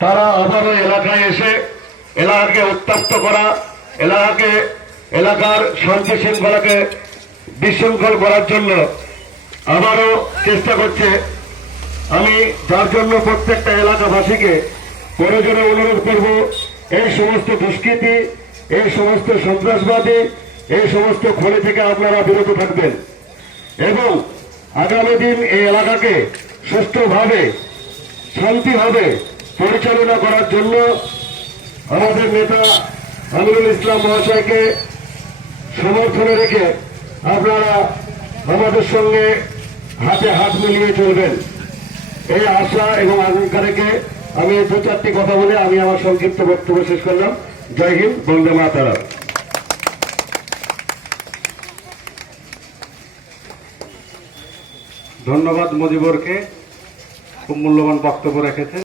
তারা আবারও এলাকায় এসে এলাকাকে উত্তপ্ত করা, এলাকার শান্তি শৃঙ্খলাকে বিশৃঙ্খল করার জন্য আবারও চেষ্টা করছে। আমি যার জন্য প্রত্যেকটা এলাকাবাসীকে প্রয়োজনে অনুরোধ করব, এই সমস্ত দুষ্কৃতি, এই সমস্ত সন্ত্রাসবাদী, এই সমস্ত খনি থেকে আপনারা বিরত থাকবেন এবং আগামী দিন এই এলাকাকে সুষ্ঠুভাবে শান্তিভাবে পরিচালনা করার জন্য আমাদের নেতা আমিনুল ইসলাম মহাশয়কে সমর্থনে রেখে আপনারা আমাদের সঙ্গে হাতে হাত মিলিয়ে চলবেন, এই আশা এবং আকাঙ্ক্ষা রেখে আমি 2-4টি কথা বলে আমি আমার সংক্ষিপ্ত বক্তব্য শেষ করলাম। জয় হিন্দ, বন্দে মাতরম। ধন্যবাদ মজিবরকে, খুব মূল্যবান বক্তব্য রেখেছেন।